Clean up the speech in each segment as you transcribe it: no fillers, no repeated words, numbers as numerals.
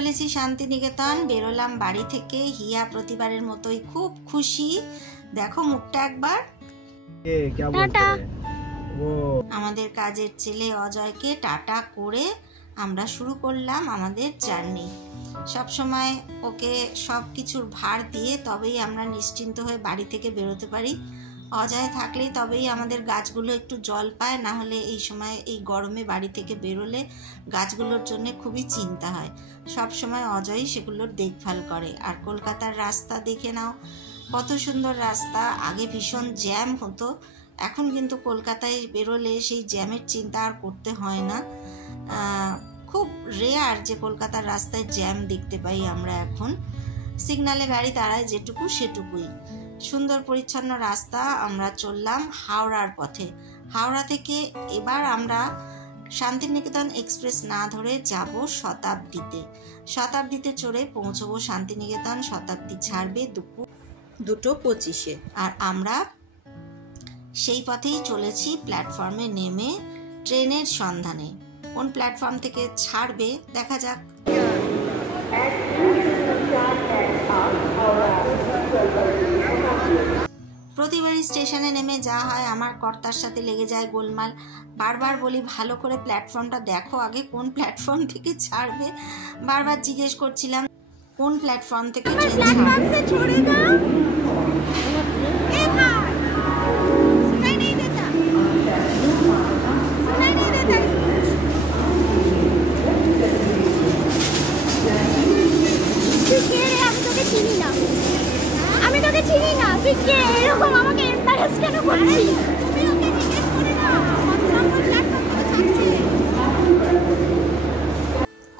চলেছি শান্তিনিকেতন। বেরোলাম বাড়ি থেকে। হিয়া প্রতিবারের মতোই খুব খুশি। দেখো মুখটা একবার। আমাদের কাজের ছেলে অজয়কে টাটা করে আমরা শুরু করলাম আমাদের জার্নি। সবসময় ওকে সব কিছুর ভার দিয়ে তবেই আমরা নিশ্চিন্ত হয়ে বাড়ি থেকে বেরোতে পারি। অজয় থাকলেই তবেই আমাদের গাছগুলো একটু জল পায়, না হলে এই সময় এই গরমে বাড়ি থেকে বেরোলে গাছগুলোর জন্য খুবই চিন্তা হয়। সব সময় অজয়ই সেগুলোর দেখভাল করে। আর কলকাতার রাস্তা দেখে নাও, কত সুন্দর রাস্তা। আগে ভীষণ জ্যাম হতো, এখন কিন্তু কলকাতায় বেরোলে সেই জ্যামের চিন্তা আর করতে হয় না। খুব রেয়ার যে কলকাতার রাস্তায় জ্যাম দেখতে পাই আমরা এখন। সিগনালে গাড়ি দাঁড়ায় যেটুকু সেটুকুই। সুন্দর পরিচ্ছন্ন রাস্তা। আমরা চললাম হাওড়ার পথে। হাওড়া থেকে এবার আমরা শান্তিনিকেতন এক্সপ্রেস না ধরে যাব শতাব্দীতে। শতাব্দীতে চড়ে পৌঁছবো শান্তিনিকেতন। শতাব্দী ছাড়বে দুপুর 2:25-এ। আর আমরা সেই পথেই চলেছি প্ল্যাটফর্মে নেমে ট্রেনের সন্ধানে। কোন প্ল্যাটফর্ম থেকে ছাড়বে দেখা যাক। প্রতিবারই স্টেশনে নেমে যা হয়, আমার কর্তার সাথে লেগে যায় গোলমাল। বারবার বলি ভালো করে প্ল্যাটফর্মটা দেখো আগে, কোন প্ল্যাটফর্ম থেকে ছাড়বে। বারবার জিজ্ঞেস করছিলাম কোন প্ল্যাটফর্ম থেকে ট্রেন ছাড়বে। আমি তোকে চিনি না, তুই কে? এরকম আমাকে এমবারাস কেন করছিস? তুমি ওকে জিজ্ঞেস করে না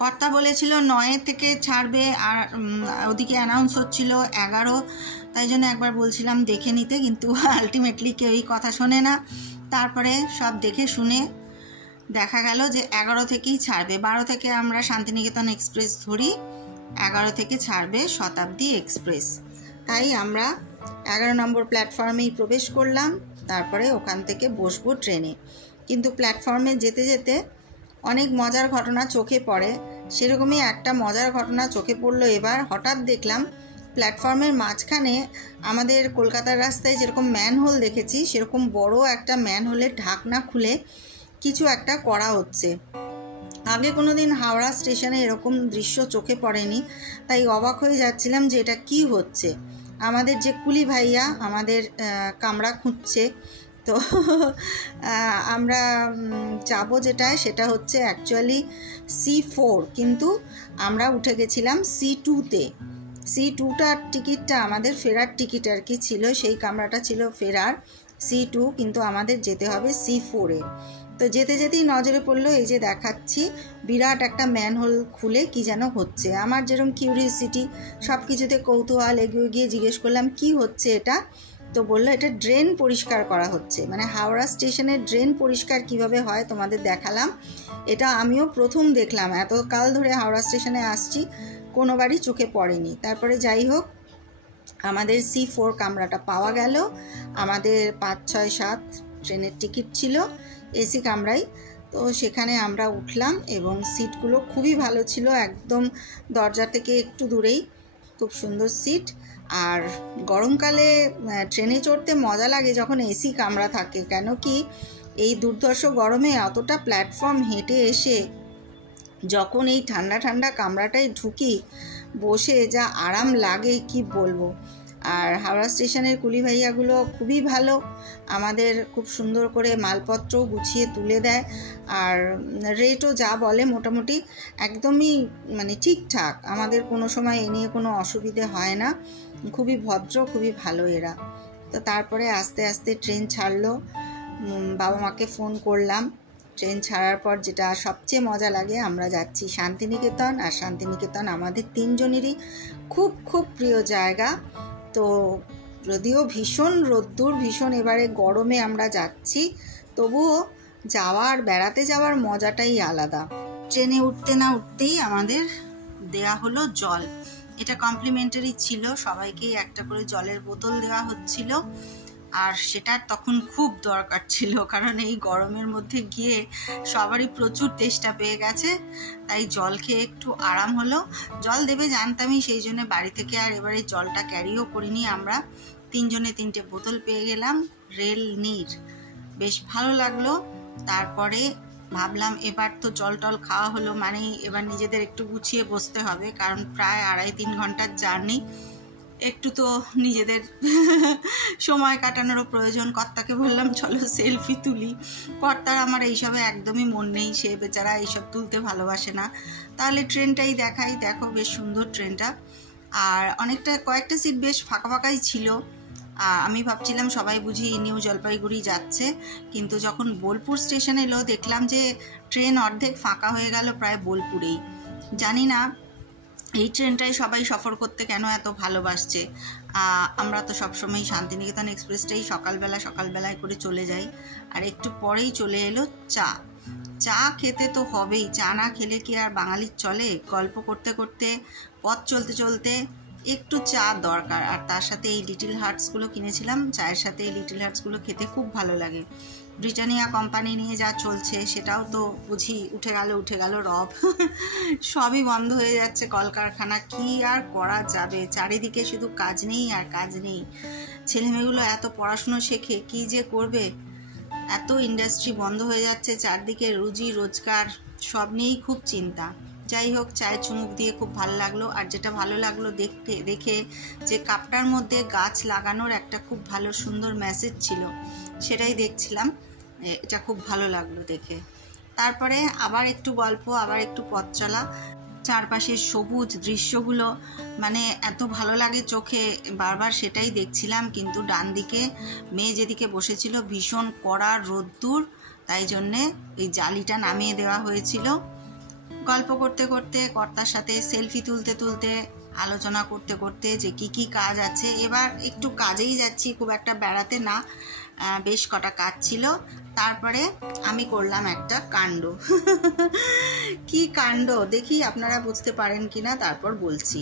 কর্তা বলেছিল 9 থেকে ছাড়বে, আর ওদিকে অ্যানাউন্স হচ্ছিল 11, তাই জন্য একবার বলছিলাম দেখে নিতে, কিন্তু আলটিমেটলি কেউই কথা শোনে না। তারপরে সব দেখে শুনে দেখা গেল যে 11 থেকেই ছাড়বে। 12 থেকে আমরা শান্তিনিকেতন এক্সপ্রেস ধরি, 11 থেকে ছাড়বে শতাব্দী এক্সপ্রেস। তাই আমরা 11 নম্বর প্ল্যাটফর্মেই প্রবেশ করলাম। তারপরে ওখান থেকে বসবো ট্রেনে। কিন্তু প্ল্যাটফর্মে যেতে যেতে অনেক মজার ঘটনা চোখে পড়ে। সেরকমই একটা মজার ঘটনা চোখে পড়লো এবার। হঠাৎ দেখলাম প্ল্যাটফর্মের মাঝখানে আমাদের কলকাতার রাস্তায় যেরকম ম্যানহোল দেখেছি, সেরকম বড় একটা ম্যানহোলের ঢাকনা খুলে কিছু একটা করা হচ্ছে। আগে কোনো দিন হাওড়া স্টেশনে এরকম দৃশ্য চোখে পড়েনি, তাই অবাক হয়ে যাচ্ছিলাম যে এটা কী হচ্ছে। আমাদের যে কুলি ভাইয়া আমাদের কামরা খুঁজছে, তো আমরা যাব যেটায় সেটা হচ্ছে অ্যাকচুয়ালি C4, কিন্তু আমরা উঠে গেছিলাম C2-তে। C2টার টিকিটটা আমাদের ফেরার টিকিট আর কি ছিল, সেই কামরাটা ছিল ফেরার C2, কিন্তু আমাদের যেতে হবে C4-এ। তো যেতে যেতেই নজরে পড়লো এই যে দেখাচ্ছি বিরাট একটা ম্যানহোল খুলে কি যেন হচ্ছে। আমার যেরকম কিউরিওসিটি, সব কিছুতে কৌতূহল, এগিয়ে গিয়ে জিজ্ঞেস করলাম কি হচ্ছে এটা। তো বললো এটা ড্রেন পরিষ্কার করা হচ্ছে। মানে হাওড়া স্টেশনের ড্রেন পরিষ্কার কিভাবে হয় তোমাদের দেখালাম। এটা আমিও প্রথম দেখলাম, এতকাল ধরে হাওড়া স্টেশনে আসছি কোনোবারই চোখে পড়েনি। তারপরে যাই হোক, আমাদের C4 কামরাটা পাওয়া গেল। আমাদের 5, 6, 7 ট্রেনের টিকিট ছিল এসি কামরাই। তো সেখানে আমরা উঠলাম এবং সিটগুলো খুবই ভালো ছিল, একদম দরজা থেকে একটু দূরেই, খুব সুন্দর সিট। আর গরমকালে ট্রেনে চড়তে মজা লাগে যখন এসি কামরা থাকে, কেন কি এই দুর্ধর্ষ গরমে অতটা প্ল্যাটফর্ম হেঁটে এসে যখন এই ঠান্ডা ঠান্ডা কামরাটায় ঢুকি, বসে যা আরাম লাগে কি বলবো। আর হাওড়া স্টেশনের কুলি ভাইয়াগুলো খুবই ভালো, আমাদের খুব সুন্দর করে মালপত্র গুছিয়ে তুলে দেয়। আর রেটও যা বলে মোটামুটি একদমই মানে ঠিকঠাক, আমাদের কোনো সময় এ নিয়ে কোনো অসুবিধে হয় না। খুবই ভদ্র, খুবই ভালো এরা। তো তারপরে আস্তে আস্তে ট্রেন ছাড়লো। বাবা মাকে ফোন করলাম। ট্রেন ছাড়ার পর যেটা সবচেয়ে মজা লাগে, আমরা যাচ্ছি শান্তিনিকেতন। আর শান্তিনিকেতন আমাদের তিনজনেরই খুব খুব প্রিয় জায়গা। তো যদিও ভীষণ রোদ্দুর, ভীষণ এবারে গরমে আমরা যাচ্ছি, তবুও বেড়াতে যাওয়ার মজাটাই আলাদা। ট্রেনে উঠতে না উঠতেই আমাদের দেয়া হলো জল। এটা কমপ্লিমেন্টারি ছিল, সবাইকেই একটা করে জলের বোতল দেওয়া হচ্ছিল। আর সেটার তখন খুব দরকার ছিল, কারণ এই গরমের মধ্যে গিয়ে সবারই প্রচুর তেষ্টা পেয়ে গেছে, তাই জল খেয়ে একটু আরাম হলো। জল দেবে জানতামই, সেই জন্য বাড়ি থেকে আর এবারে জলটা ক্যারিও করিনি। আমরা 3 জনে 3টে বোতল পেয়ে গেলাম রেল নীর, বেশ ভালো লাগলো। তারপরে ভাবলাম এবার তো জল টল খাওয়া হলো, মানে এবার নিজেদের একটু গুছিয়ে বসতে হবে, কারণ প্রায় 2.5-3 ঘন্টার জার্নি, একটু তো নিজেদের সময় কাটানোরও প্রয়োজন। কর্তাকে বললাম চলো সেলফি তুলি, কর্তার আমার এইসবে একদমই মন নেই, সে বেচারা এইসব তুলতে ভালোবাসে না। তাহলে ট্রেনটাই দেখাই, দেখো বেশ সুন্দর ট্রেনটা, আর কয়েকটা সিট বেশ ফাঁকা ফাঁকাই ছিল। আমি ভাবছিলাম সবাই বুঝি নিউ জলপাইগুড়ি যাচ্ছে, কিন্তু যখন বোলপুর স্টেশন এলো দেখলাম যে ট্রেন অর্ধেক ফাঁকা হয়ে গেল প্রায় বোলপুরেই। জানি না এই ট্রেনটাই সবাই সফর করতে কেন এত ভালোবাসছে। আমরা তো সবসময় শান্তিনিকেতন এক্সপ্রেসটাই সকালবেলায় করে চলে যাই। আর একটু পরেই চলে এলো চা খেতে তো হবেই, চা না খেলে কি আর বাঙালির চলে। গল্প করতে করতে পথ চলতে চলতে একটু চা দরকার, আর তার সাথে এই লিটল হার্টসগুলো কিনেছিলাম। চায়ের সাথে এই লিটল হার্টসগুলো খেতে খুব ভালো লাগে। ব্রিটানিয়া কোম্পানি নিয়ে যা চলছে সেটাও তো বুঝি উঠে গেল রব। সবই বন্ধ হয়ে যাচ্ছে কলকারখানা, কি আর করা যাবে। চারিদিকে শুধু কাজ নেই আর কাজ নেই। ছেলেমেয়েগুলো এত পড়াশুনো শেখে, কি যে করবে। এত ইন্ডাস্ট্রি বন্ধ হয়ে যাচ্ছে চারদিকে, রুজি রোজগার সব নিয়েই খুব চিন্তা। যাই হোক, চায়ের চুমুক দিয়ে খুব ভালো লাগলো। আর যেটা ভালো লাগলো দেখে যে কাপটার মধ্যে গাছ লাগানোর একটা খুব ভালো সুন্দর মেসেজ ছিল, সেটাই দেখছিলাম, এটা খুব ভালো লাগলো দেখে। তারপরে আবার একটু গল্প, আবার একটু পথ চলা, চারপাশের সবুজ দৃশ্যগুলো মানে এত ভালো লাগে চোখে, বারবার সেটাই দেখছিলাম। কিন্তু ডান দিকে মেয়ে যেদিকে বসেছিল ভীষণ কড়া রোদ্দুর, তাই জন্যে এই জালিটা নামিয়ে দেওয়া হয়েছিল। গল্প করতে করতে, কর্তার সাথে সেলফি তুলতে তুলতে, আলোচনা করতে করতে যে কি কাজ আছে, এবার একটু কাজেই যাচ্ছি, খুব একটা বেড়াতে না, বেশ কটা কাজ ছিল। তারপরে আমি করলাম একটা কাণ্ড। কি কাণ্ড দেখি আপনারা বুঝতে পারেন কিনা, তারপর বলছি।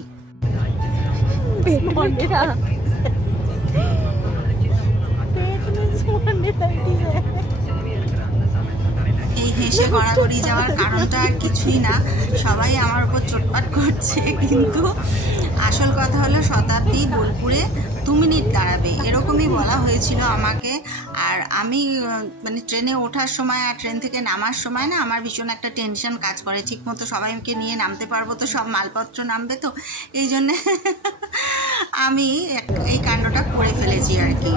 এই হেসে গড়াগড়ি যাওয়ার কারণটা আর কিছুই না, সবাই আমার উপর চোটপাট করছে, কিন্তু আসল কথা হলো শতাব্দী বোলপুরে 2 মিনিট দাঁড়াবে এরকমই বলা হয়েছিল আমাকে। আর আমি মানে ট্রেনে ওঠার সময় আর ট্রেন থেকে নামার সময় না আমার ভীষণ একটা টেনশন কাজ করে, ঠিক মতো সবাইকে নিয়ে নামতে পারবো তো, সব মালপত্র নামবে তো, এই জন্যে আমি এই কাণ্ডটা করে ফেলেছি আর কি।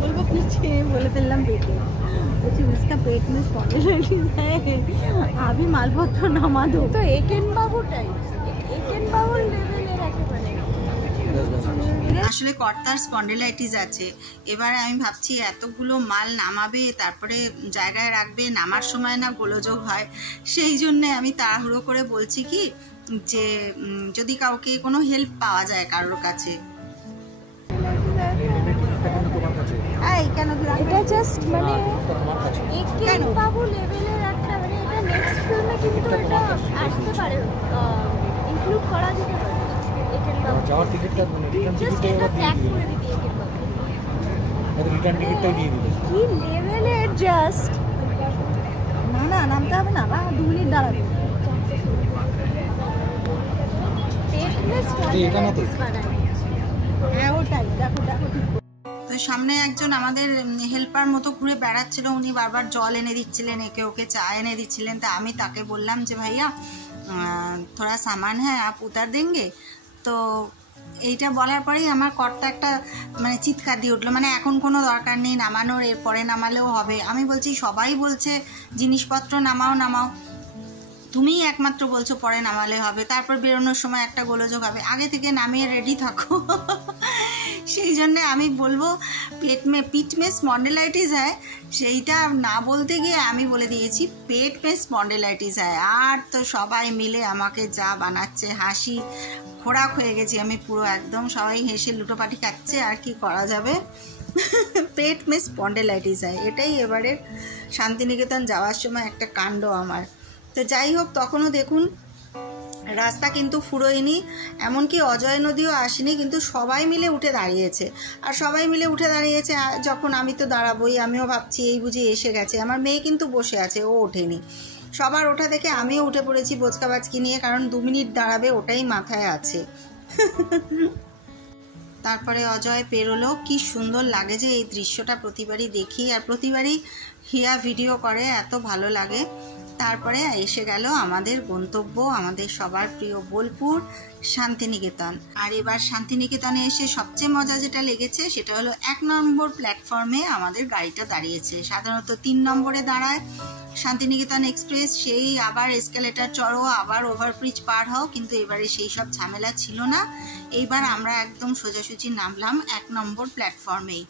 बोलबो पीछे बोले ফেললাম পেটে, বলছি उसका पेट में स्पॉन्डिलाइटिस है, अभी मालपत्र नामा दो। तो एकेन बाबूটাই, एकेन बाबूর লেভেলের একেবারে। আসলে কর্তার স্পন্ডিলাইটিস আছে। এবারে আমি ভাবছি এতগুলো মাল নামাবে, তারপরে জায়গায় রাখবে, নামার সময় না গোলযোগ হয়, সেই জন্যে আমি তাড়াহুড়ো করে বলছি কি যে যদি কাউকে কোনো হেল্প পাওয়া যায় কারোর কাছে। এটা জাস্ট মানে একেন বাবু লেভেলের একটা, মানে এটা নেক্সট ফিল্মে কিন্তু এটা আসতে পারে, ইনক্লুড করা যেতে পারে। একেন বাবু যাওয়ার টিকিটটা জাস্ট এটা ট্যাগ করে দিবি একেন বাবু, রিটার্ন টিকিটটাই দিয়ে দিবি। কি লেভেলের জাস্ট না নামতে হবে না, বা 2 মিনিট দাঁড়াবে। পেটলেস স্পন্ডিলাইটিস বানায়, হ্যাঁ ওটাই, দেখো তো সামনে একজন আমাদের হেল্পার মতো ঘুরে বেড়াচ্ছিল, উনি বারবার জল এনে দিচ্ছিলেন, একে ওকে চা এনে দিচ্ছিলেন। তা আমি তাকে বললাম যে ভাইয়া থোড়া সামান হ্যাঁ আপ উতার দেंगे। তো এইটা বলার পরেই আমার কর্তা একটা মানে চিৎকার দিয়ে উঠলো, মানে এখন কোনো দরকার নেই নামানোর, এরপরে নামালেও হবে। আমি বলছি সবাই বলছে জিনিসপত্র নামাও, তুমিই একমাত্র বলছো পরে নামালে হবে, তারপর বেরোনোর সময় একটা গোলযোগ হবে, আগে থেকে নামিয়ে রেডি থাকো। সেই জন্যে আমি বলবো পিঠ মে স্পন্ডিলাইটিস হয়, সেইটা না বলতে গিয়ে আমি বলে দিয়েছি পেট মে স্পন্ডিলাইটিস হয়। আর তো সবাই মিলে আমাকে যা বানাচ্ছে, হাসি খোরাক হয়ে গেছি আমি পুরো একদম, সবাই হেসে লুটোপাটি খাচ্ছে, আর কি করা যাবে। পেট মে স্পন্ডিলাইটিস হয়, এটাই এবারে শান্তিনিকেতন যাওয়ার সময় একটা কাণ্ড আমার। তো যাই হোক, তখনও দেখুন রাস্তা কিন্তু ফুরোয়নি, এমনকি অজয় নদীও আসেনি, কিন্তু সবাই মিলে উঠে দাঁড়িয়েছে। আর সবাই মিলে উঠে দাঁড়িয়েছে যখন আমি তো দাঁড়াবোই, আমিও ভাবছি এই বুঝি এসে গেছে। আমার মেয়ে কিন্তু বসে আছে, ও ওঠেনি। সবার ওঠা দেখে আমিও উঠে পড়েছি বোচকাবাচকি নিয়ে, কারণ 2 মিনিট দাঁড়াবে ওটাই মাথায় আছে। তারপরে অজয় পেরোলো। কি সুন্দর লাগে যে এই দৃশ্যটা প্রতিবারই দেখি, আর প্রতিবারই হিয়া ভিডিও করে, এত ভালো লাগে। তারপরে এসে গেল আমাদের গন্তব্য, আমাদের সবার প্রিয় বোলপুর শান্তিনিকেতন। আর এবার শান্তিনিকেতনে এসে সবচেয়ে মজা যেটা লেগেছে সেটা হলো 1 নম্বর প্ল্যাটফর্মে আমাদের গাড়িটা দাঁড়িয়েছে। সাধারণত 3 নম্বরে দাঁড়ায় শান্তিনিকেতন এক্সপ্রেস, সেই আবার এসকেলেটার চড়ো, আবার ওভারব্রিজ পার হও, কিন্তু এবারে সেই সব ঝামেলা ছিল না। এইবার আমরা একদম সোজাসুজি নামলাম 1 নম্বর প্ল্যাটফর্মেই।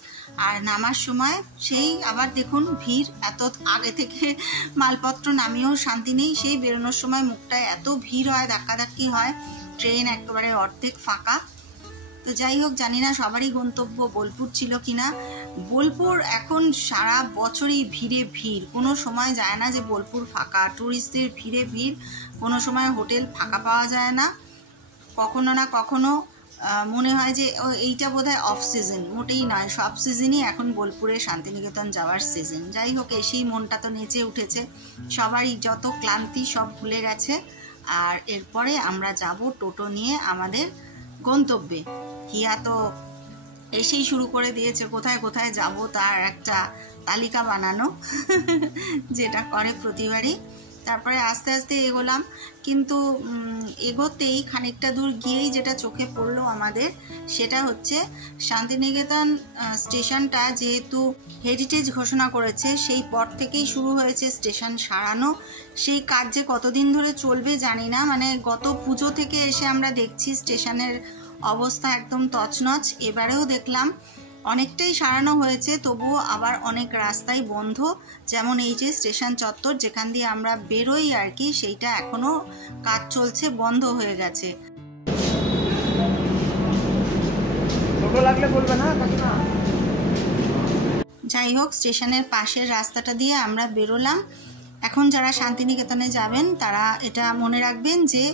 আর নামার সময় সেই আবার দেখুন ভিড়, এত আগে থেকে মালপত্র নামিয়েও শান্তি নেই, সেই বেরোনোর সময় মুখটায় এত ভিড় হয়, ধাক্কাধাক্কি হয়, ট্রেন একেবারে অর্ধেক ফাঁকা। তো যাই হোক, জানি না সবারই গন্তব্য বোলপুর ছিল কিনা। বোলপুর এখন সারা বছরই ভিড়ে ভিড়, কোনো সময় যায় না যে বোলপুর ফাঁকা। ট্যুরিস্টদের ভিড়ে ভিড়, কোনো সময় হোটেল ফাঁকা পাওয়া যায় না। কখনো না কখনো মনে হয় যে এইটা বোধহয় অফ সিজন, মোটেই নয়, সব সিজনই এখন বোলপুরে শান্তিনিকেতন যাওয়ার সিজন। যাই হোক, এসেই মনটা তো নেচে উঠেছে, সবারই যত ক্লান্তি সব ভুলে গেছে। আর এরপরে আমরা যাব টোটো নিয়ে আমাদের গন্তব্যে। হিয়া তো এসেই শুরু করে দিয়েছে কোথায় কোথায় যাব তার একটা তালিকা বানানো, যেটা করে প্রতিবারই। তারপরে আস্তে আস্তে এগোলাম, কিন্তু এগোতেই খানিকটা দূর গিয়েই যেটা চোখে পড়লো আমাদের, সেটা হচ্ছে শান্তিনিকেতন স্টেশনটা যেহেতু হেরিটেজ ঘোষণা করেছে, সেই পর থেকেই শুরু হয়েছে স্টেশন সারানো। সেই কাজ যে কতদিন ধরে চলবে জানি না, মানে গত পুজো থেকে এসে আমরা দেখছি স্টেশনের অবস্থা একদম তছনছ। এবারেও দেখলাম অনেকটাই সারানো হয়েছে, তবুও আবার অনেক রাস্তাই বন্ধ। যেমন এই যে স্টেশন চত্বর যেখান দিয়ে আমরা বেরোই আর কি, সেইটা এখনো কাজ চলছে, বন্ধ হয়ে গেছে। যাই হোক, স্টেশনের পাশের রাস্তাটা দিয়ে আমরা বেরোলাম। এখন যারা শান্তিনিকেতনে যাবেন তারা এটা মনে রাখবেন যে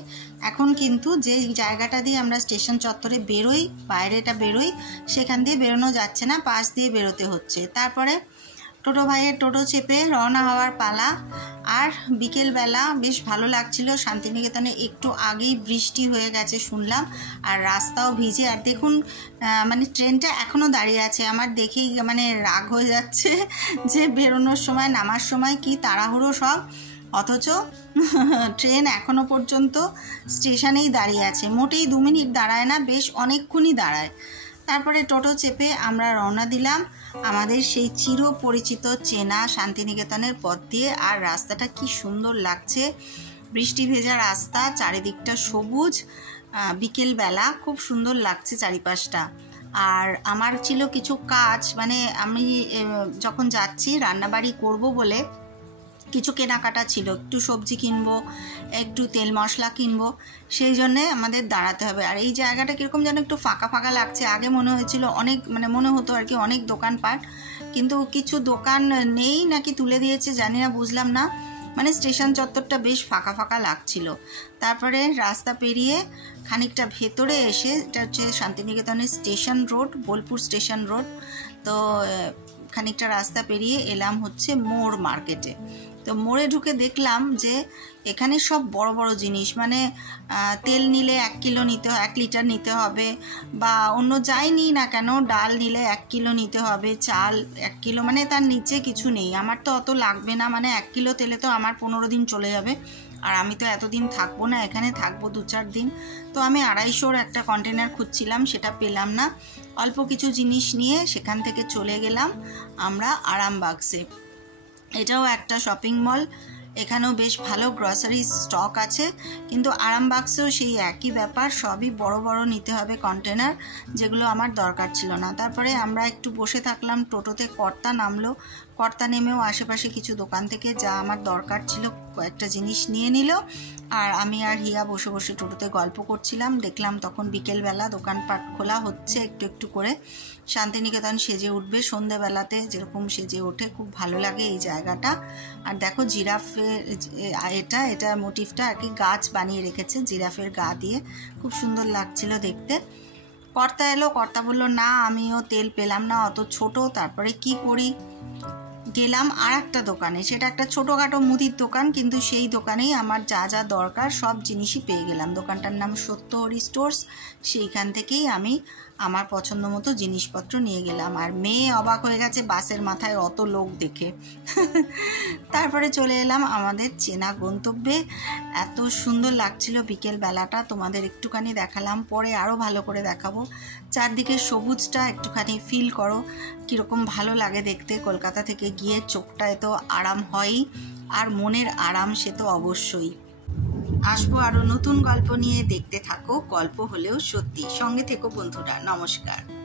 এখন কিন্তু যে জায়গাটা দিয়ে আমরা স্টেশন চত্বরে বেরোই, বাইরেটা বেরোই, সেখান দিয়ে বেরোনো যাচ্ছে না, পাশ দিয়ে বেরোতে হচ্ছে। তারপরে টোটো ভাইয়ের টোটো চেপে রওনা হওয়ার পালা। আর বিকেলবেলা বেশ ভালো লাগছিল, শান্তিনিকেতনে একটু আগেই বৃষ্টি হয়ে গেছে শুনলাম, আর রাস্তাও ভিজে। আর দেখুন মানে ট্রেনটা এখনও দাঁড়িয়ে আছে, আমার দেখেই মানে রাগ হয়ে যাচ্ছে যে বেরোনোর সময় নামার সময় কি তাড়াহুড়ো সব, অথচ ট্রেন এখনও পর্যন্ত স্টেশনেই দাঁড়িয়ে আছে। মোটেই 2 মিনিট দাঁড়ায় না, বেশ অনেকক্ষণই দাঁড়ায়। তারপরে টোটো চেপে আমরা রওনা দিলাম আমাদের সেই চিরপরিচিত চেনা শান্তিনিকেতনের পথ দিয়ে। আর রাস্তাটা কি সুন্দর লাগছে, বৃষ্টি ভেজা রাস্তা, চারিদিকটা সবুজ, বিকেলবেলা খুব সুন্দর লাগছে চারিপাশটা। আর আমার ছিল কিছু কাজ, মানে আমি যখন যাচ্ছি রান্নাবাড়ি করব বলে কিছু কেনাকাটা ছিল, একটু সবজি কিনবো, একটু তেল মশলা কিনবো, সেই জন্যে আমাদের দাঁড়াতে হবে। আর এই জায়গাটা কীরকম যেন একটু ফাঁকা ফাঁকা লাগছে। আগে মনে হয়েছিল অনেক, মানে মনে হতো আর কি অনেক দোকানপাট, কিন্তু কিছু দোকান নেই নাকি তুলে দিয়েছে জানি না, বুঝলাম না। মানে স্টেশন চত্বরটা বেশ ফাঁকা ফাঁকা লাগছিল। তারপরে রাস্তা পেরিয়ে খানিকটা ভেতরে এসে, এটা হচ্ছে শান্তিনিকেতনের station road, Bolpur station road. তো খানিকটা রাস্তা পেরিয়ে এলাম হচ্ছে মোড় মার্কেটে। তো মোড়ে ঢুকে দেখলাম যে এখানে সব বড় বড় জিনিস, মানে তেল নিলে 1 কিলো নিতে, 1 লিটার নিতে হবে, বা অন্য যাই নিই না কেন, ডাল নিলে 1 কিলো নিতে হবে, চাল 1 কিলো, মানে তার নিচে কিছু নেই। আমার তো অত লাগবে না, মানে 1 কিলো তেলে তো আমার 15 দিন চলে যাবে, আর আমি তো এতদিন থাকবো না, এখানে থাকবো 2-4 দিন। তো আমি 250-র একটা কন্টেনার খুঁজছিলাম, সেটা পেলাম না। অল্প কিছু জিনিস নিয়ে সেখান থেকে চলে গেলাম আমরা আরামবাগসে। এটাও একটা শপিং মল, এখানেও বেশ ভালো গ্রসারি স্টক আছে, কিন্তু আরামবাগসেও সেই একই ব্যাপার, সবই বড় বড় নিতে হবে কন্টেনার, যেগুলো আমার দরকার ছিল না। তারপরে আমরা একটু বসে থাকলাম, টোটোতে কর্তা নামলো, কর্তা নেমেও আশেপাশে কিছু দোকান থেকে যা আমার দরকার ছিল কয়েকটা জিনিস নিয়ে নিল। আর আমি আর হিয়া বসে বসে টোটোতে গল্প করছিলাম। দেখলাম তখন বিকেলবেলা, দোকানপাট খোলা হচ্ছে একটু একটু করে। শান্তিনিকেতন সেজে উঠবে সন্ধেবেলাতে, যেরকম সেজে ওঠে, খুব ভালো লাগে এই জায়গাটা। আর দেখো জিরাফ জিরাফের এটা মোটিভটা আর কি গাছ বানিয়ে রেখেছে জিরাফের গা দিয়ে, খুব সুন্দর লাগছিল দেখতে। কর্তা এলো, কর্তা বলল না আমিও তেল পেলাম না, অত ছোট, তারপরে কি করি, গেলাম আর একটা দোকানে, সেটা একটা ছোটোখাটো মুদির দোকান, কিন্তু সেই দোকানেই আমার যা যা দরকার সব জিনিসই পেয়ে গেলাম। দোকানটার নাম সত্যহরি স্টোর্স, সেইখান থেকেই আমি আমার পছন্দ মতো জিনিসপত্র নিয়ে গেলাম। আর মেয়ে অবাক হয়ে গেছে বাসের মাথায় অত লোক দেখে। তারপরে চলে এলাম আমাদের চেনা গন্তব্যে। এত সুন্দর লাগছিল বিকেল বেলাটা, তোমাদের একটুখানি দেখালাম, পরে আরও ভালো করে দেখাবো। চারদিকে সবুজটা একটুখানি ফিল করো, কীরকম ভালো লাগে দেখতে। কলকাতা থেকে গিয়ে চোখটায় তো আরাম হয়ই, আর মনের আরাম সে তো অবশ্যই। আসবো আরও নতুন গল্প নিয়ে, দেখতে থাকো গল্প হলেও সত্যি। সঙ্গে থেকো বন্ধুরা, নমস্কার।